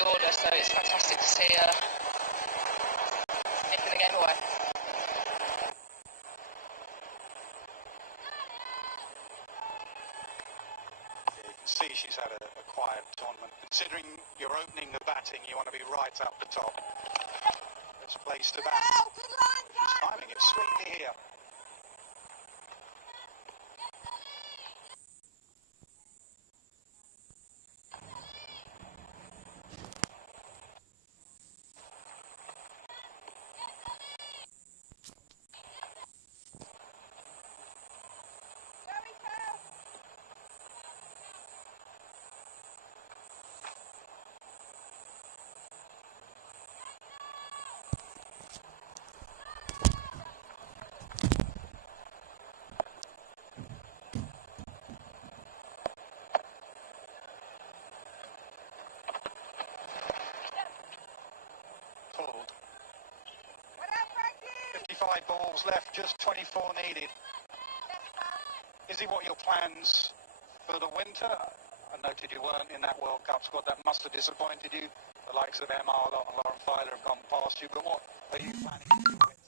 the order, so it's fantastic to see making the game away. You can see she's had a quiet tournament. Considering you're opening the batting, you want to be right up the top. Let's place to bat. She's timing it sweetly here. Pulled. 55 balls left, just 24 needed. Izzy, what are your plans for the winter? I noted you weren't in that World Cup squad. That must have disappointed you. The likes of Emma Arlott and Lauren Filer have gone past you, but what are you planning for the winter?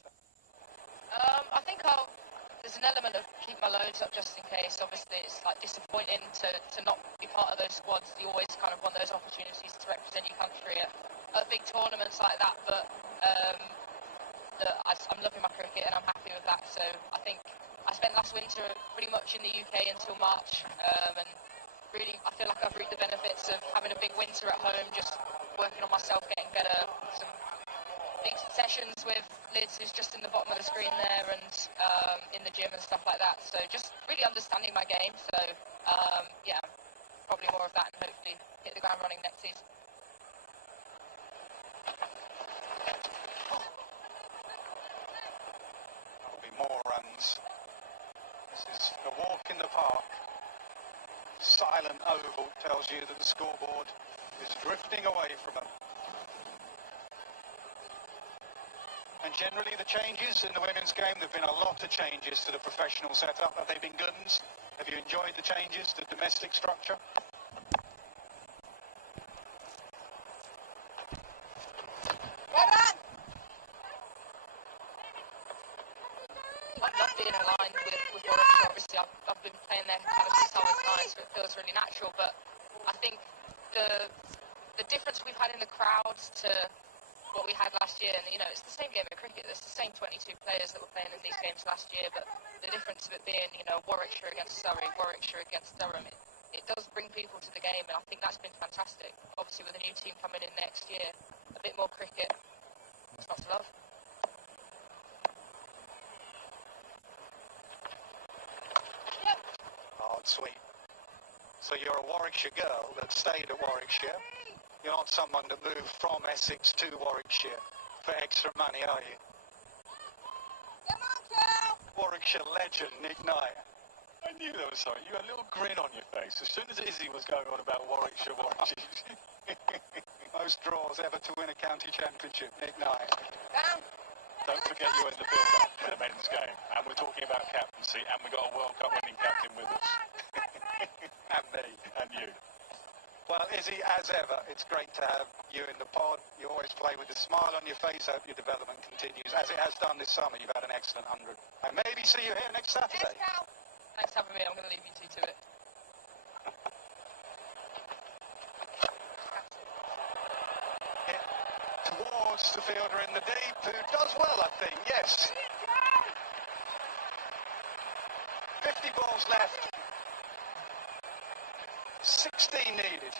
I think there's an element of keep my loads up just in case. Obviously, it's like disappointing to not be part of those squads. You always kind of want those opportunities to represent your country at big tournaments like that, but I'm loving my cricket and I'm happy with that. So I think I spent last winter pretty much in the UK until March, and really I feel like I've reaped the benefits of having a big winter at home, just working on myself, getting better, some big sessions with Liz, who's just in the bottom of the screen there, and in the gym and stuff like that. So just really understanding my game. So yeah, probably more of that, and hopefully hit the ground running next season. There'll be more runs. This is a walk in the park. Silent oval tells you that the scoreboard is drifting away from them. And generally the changes in the women's game, there have been a lot of changes to the professional setup. Have they been good ones? Have you enjoyed the changes to domestic structure? I love being aligned with Warwickshire. Obviously, I've been playing there kind of since I was 9, so it feels really natural. But I think the difference we've had in the crowds to what we had last year, and it's the same game of cricket. There's the same 22 players that were playing in these games last year, but the difference of it being, Warwickshire against Surrey, Warwickshire against Durham, it does bring people to the game, and I think that's been fantastic. Obviously, with a new team coming in next year, a bit more cricket, what's not to love? Oh, it's sweet. So you're a Warwickshire girl that stayed at Warwickshire. You're not someone that moved from Essex to Warwickshire for extra money, are you? Warwickshire legend, Nick Knight. I knew there was something. You had a little grin on your face as soon as Izzy was going on about Warwickshire. Most draws ever to win a county championship, Nick Knight. Don't forget you were in the build-up for the men's game. And we're talking about captaincy, and we've got a World Cup winning captain with us. And me. And you. Well, Izzy, as ever, it's great to have you in the pod. You always play with a smile on your face. I hope your development continues, as it has done this summer. You've had an excellent 100. And maybe see you here next Saturday. Thanks for having me. I'm going to leave you two to it. Towards the fielder in the deep, who does well, I think. Yes. 50 balls left. 16 needed.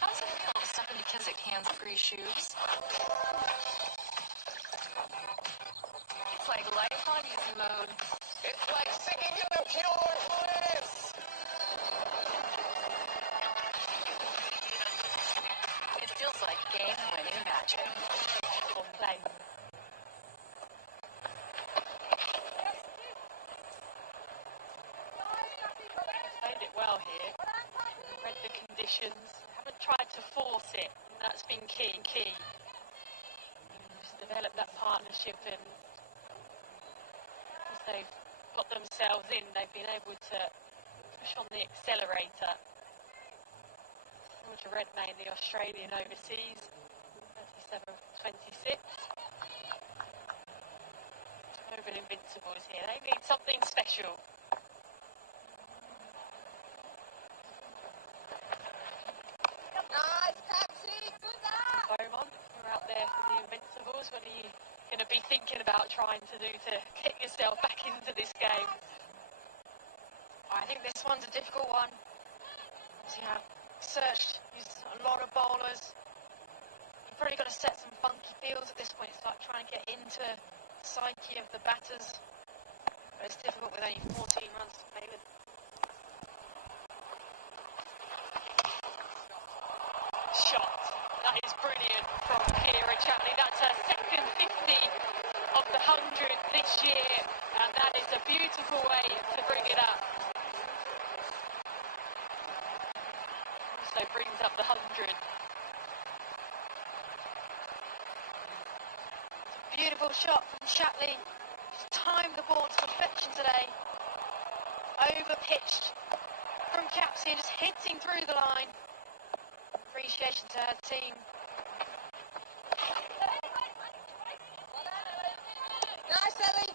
How's it feel to step into Keswick hands-free shoes? It's like life on on, Simone. It's like singing in a pure bliss. It feels like game-winning magic. On play. Played it well here. Read the conditions. Haven't tried to force it. That's been key. Just develop that partnership, and as they've got themselves in, they've been able to push on the accelerator. Georgia Redmayne, the Australian overseas, 37-26. Over Invincibles here. They need something special. Nice, Pepsi. Good luck. Beaumont, you're out there for the Invincibles. What are you going to be thinking about trying to do to get yourself back into this game? I think this one's a difficult one. So yeah, searched, used a lot of bowlers. You've probably got to set some funky fields at this point, start trying to get into the psyche of the batters. But it's difficult with only 14 runs to play with. Shot. That is brilliant from Kira Chatley. That's her second 50 of the 100 this year, and that is a beautiful way to bring it up. So brings up the 100. Beautiful shot from Shatley. She's timed the ball to perfection today. Over-pitched from Capsey, just hitting through the line. Appreciation to her team. Nice, Ellie.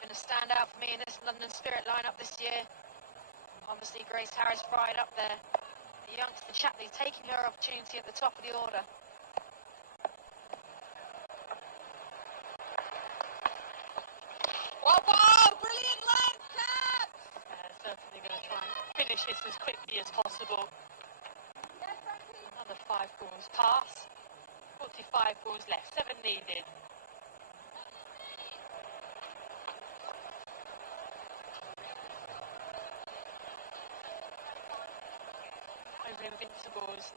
Been a standout for me in this London Spirit lineup this year. Obviously, Grace Harris right up there. The youngster Chatley taking her opportunity at the top of the order. Well, ball. Brilliant length, Cap. Certainly going to try and finish this as quickly as possible. Another 5 balls pass. 45 balls left, 7 needed. Over Invincibles,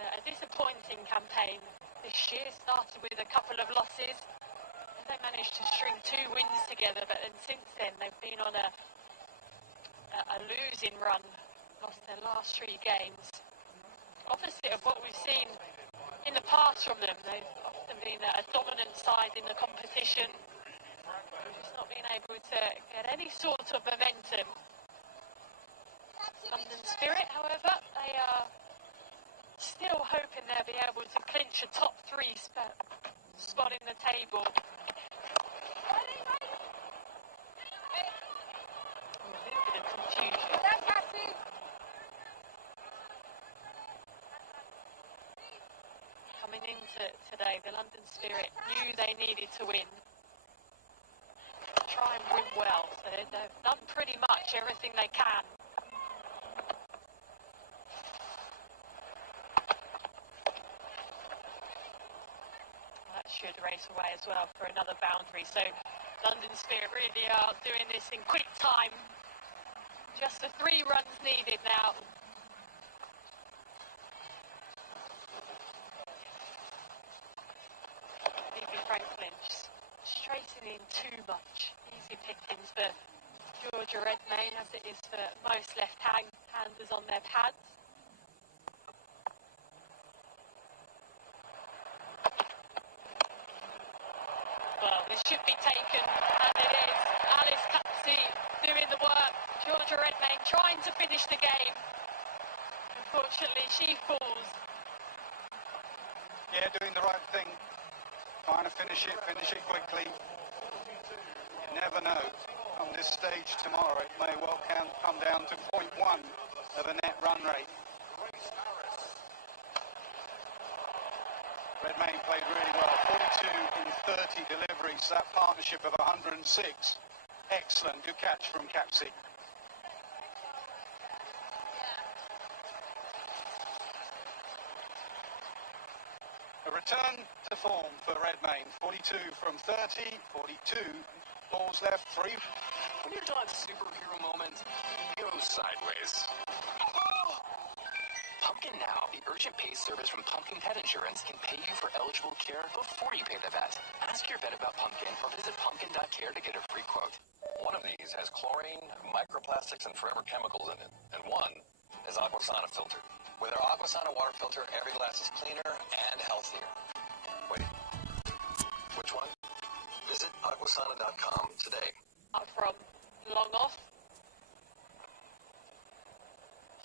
a disappointing campaign this year. Started with a couple of losses, and they managed to string 2 wins together, but then since then they've been on a losing run, lost their last 3 games. Opposite of what we've seen in the past from them. They've often been a dominant side in the competition. They've just not been able to get any sort of momentum. London Spirit, however, they are still hoping they'll be able to clinch a top 3 spot in the table. A little bit of confusion. Coming into today, the London Spirit knew they needed to win. Try and win well. So they've done pretty much everything they can. That should race away as well for another boundary. So London Spirit really are doing this in quick time. Just the 3 runs needed now. Franklin just straightening in too much. Easy pickings for Georgia Redmayne, as it is for most left-handers on their pads. Well, this should be taken, and it is. Alice Capsey doing the work. Georgia Redmayne trying to finish the game. Unfortunately, she falls. Yeah, doing the right thing. Trying to finish it quickly. You never know. On this stage tomorrow, it may well come down to 0.1 of a net run rate. Redmayne played really well. 42 in 30 deliveries. That partnership of 106. Excellent. Good catch from Capsey. A return to form for Redmayne. 42 from 30, 42 balls left, 3. When your dog's superhero moment goes sideways. Pumpkin Now, the urgent pay service from Pumpkin Pet Insurance, can pay you for eligible care before you pay the vet. Ask your vet about Pumpkin or visit pumpkin.care to get a free quote. One of these has chlorine, microplastics, and forever chemicals in it, and one is Aquasana filtered. With our Aquasana water filter, every glass is cleaner and healthier. Wait, which one? Visit aquasana.com today. Up from long off.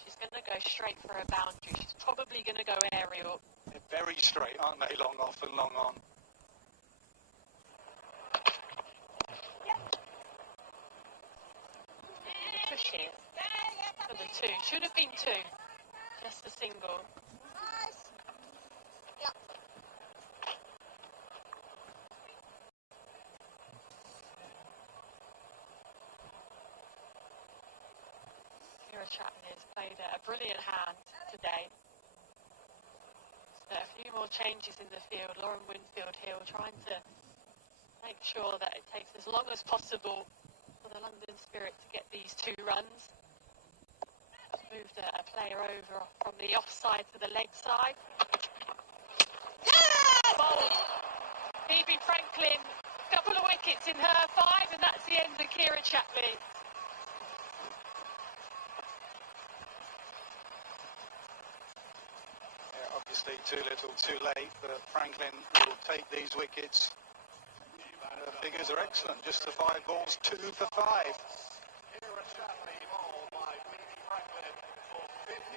She's going to go straight for a boundary. She's probably going to go aerial. They're very straight, aren't they? Long off and long on. Pushing for the 2. Should have been 2. Just a single. Chapman has played a brilliant hand today. So a few more changes in the field. Lauren Winfield-Hill trying to make sure that it takes as long as possible for the London Spirit to get these 2 runs. Moved a player over from the offside to the leg side. Bold. Phoebe Franklin, a couple of wickets in her 5, and that's the end of Kira Chapley. Obviously too little, too late, but Franklin will take these wickets. The figures are excellent, just the 5 balls, 2 for 5.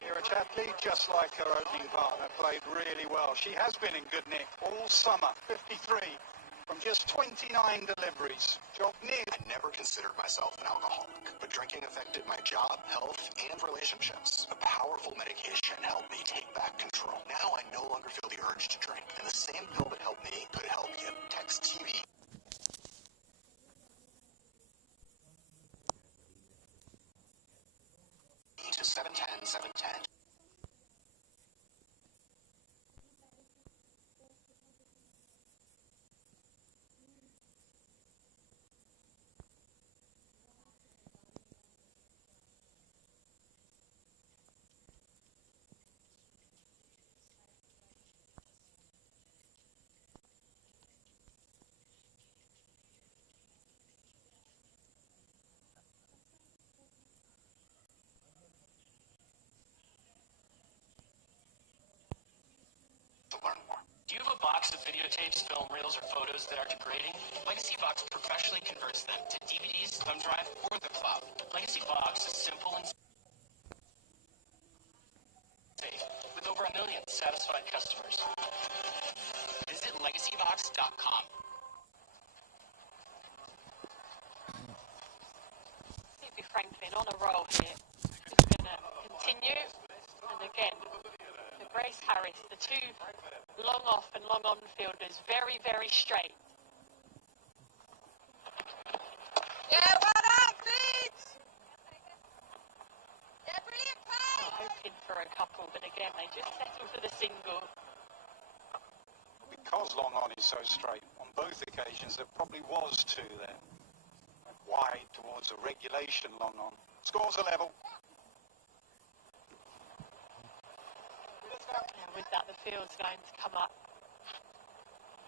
Kira Chapley, just like her opening partner, played really well. She has been in good nick all summer, 53 from just 29 deliveries. Job near. I never considered myself an alcoholic, but drinking affected my job, health, and relationships. A powerful medication helped me take back control. Now I no longer feel the urge to drink, and the same pill that helped me could help you. Text TV to 710 710. To learn more. Do you have a box of videotapes, film reels, or photos that are degrading? Legacy Box professionally converts them to DVDs, thumb drive, or the cloud. Legacy Box is simple and safe, with over 1 million satisfied customers. Visit legacybox.com. Phoebe Franklin on a roll here. Just going to continue. And again, the Grace Harris, the 2 long off and long on fielders, very, very straight. Yeah, well done, Fitz! Yeah, brilliant play! Hoping for a couple, but again, they just settle for the single. Because long on is so straight, on both occasions there probably was 2 there. Went wide towards a regulation long on. Scores are level. And with that, the field's going to come up.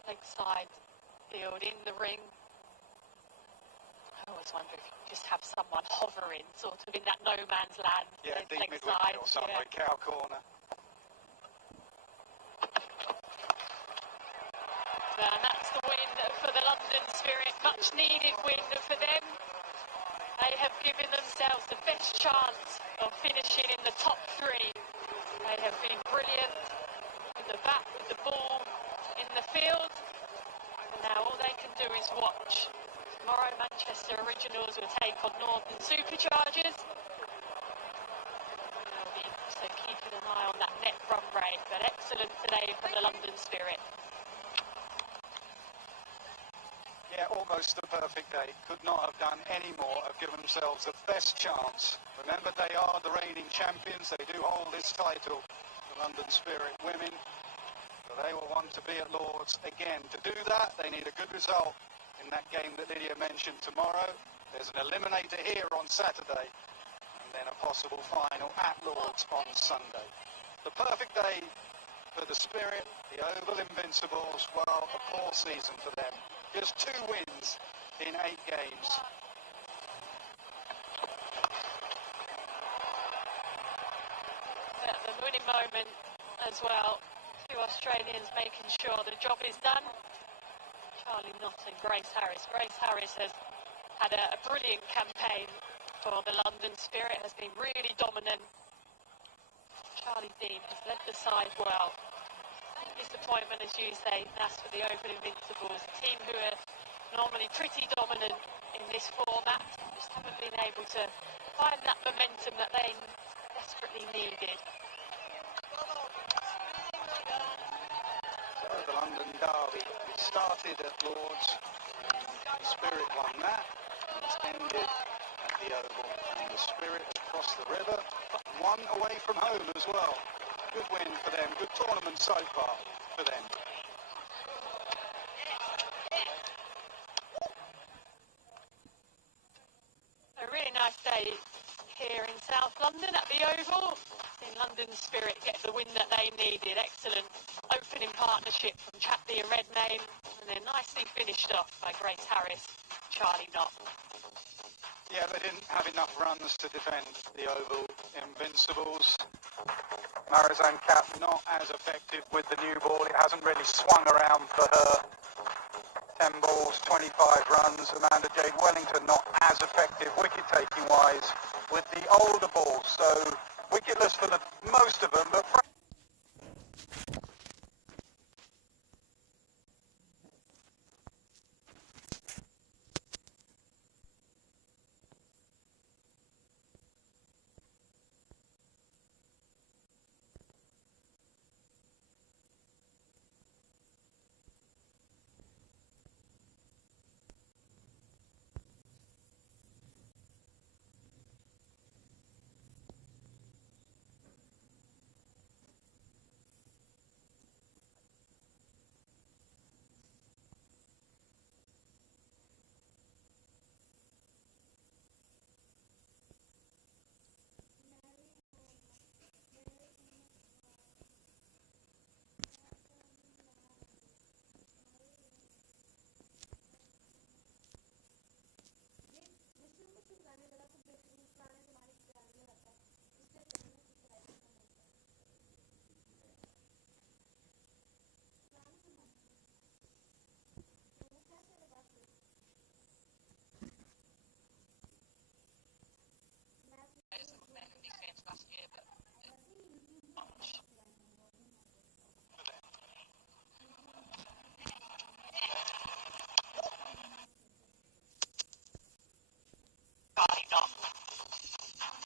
Leg side field in the ring. I always wonder if you could just have someone hovering, sort of in that no man's land. Yeah, deep leg mid-wicket side. or somewhere, cow corner. And that's the win for the London Spirit. Much needed win for them. They have given themselves the best chance of finishing in the top 3. They have been brilliant in the bat, with the ball, in the field. And now all they can do is watch. Tomorrow Manchester Originals will take on Northern Superchargers. They'll be also keeping an eye on that net run rate. But excellent today from the London Spirit. Yeah, almost the perfect day. Could not have done any more, have given themselves the best chance. Remember, they are the reigning champions. They do hold this title, the London Spirit women. The They will want to be at Lord's again. To do that, they need a good result in that game that Lydia mentioned tomorrow. There's an eliminator here on Saturday, and then a possible final at Lord's on Sunday. The perfect day for the Spirit, the Oval Invincibles. Well, a poor season for them. Just 2 wins in 8 games. At the winning moment as well, 2 Australians making sure the job is done. Charlie Knott and Grace Harris. Grace Harris has had a brilliant campaign for the London Spirit, has been really dominant. Charlie Dean has led the side well. Disappointment, as you say, that's for the Open Invincibles, a team who are normally pretty dominant in this format, just haven't been able to find that momentum that they desperately needed. So the London Derby, it started at Lord's, the Spirit won that, and it's ended at the Oval, and the Spirit has crossed the river, won away from home as well. Good win for them, good tournament so far for them. A really nice day here in South London at the Oval. In London Spirit get the win that they needed. Excellent opening partnership from Chapley and Redmayne, and then nicely finished off by Grace Harris, Charlie Knott. Yeah, they didn't have enough runs to defend the Oval Invincibles. Marizanne Kapp not as effective with the new ball. It hasn't really swung around for her. 10 balls, 25 runs. Amanda Jade Wellington not as effective wicket-taking wise with the older balls. So wicketless for most of them, but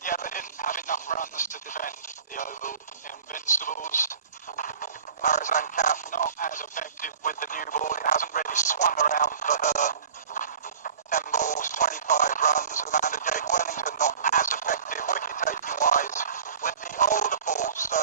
yeah, they didn't have enough runs to defend the Oval Invincibles. Marizanne Kapp not as effective with the new ball. It hasn't really swung around for her. 10 balls, 25 runs. Amanda Jade Wellington not as effective wicket-taking wise with the older balls. So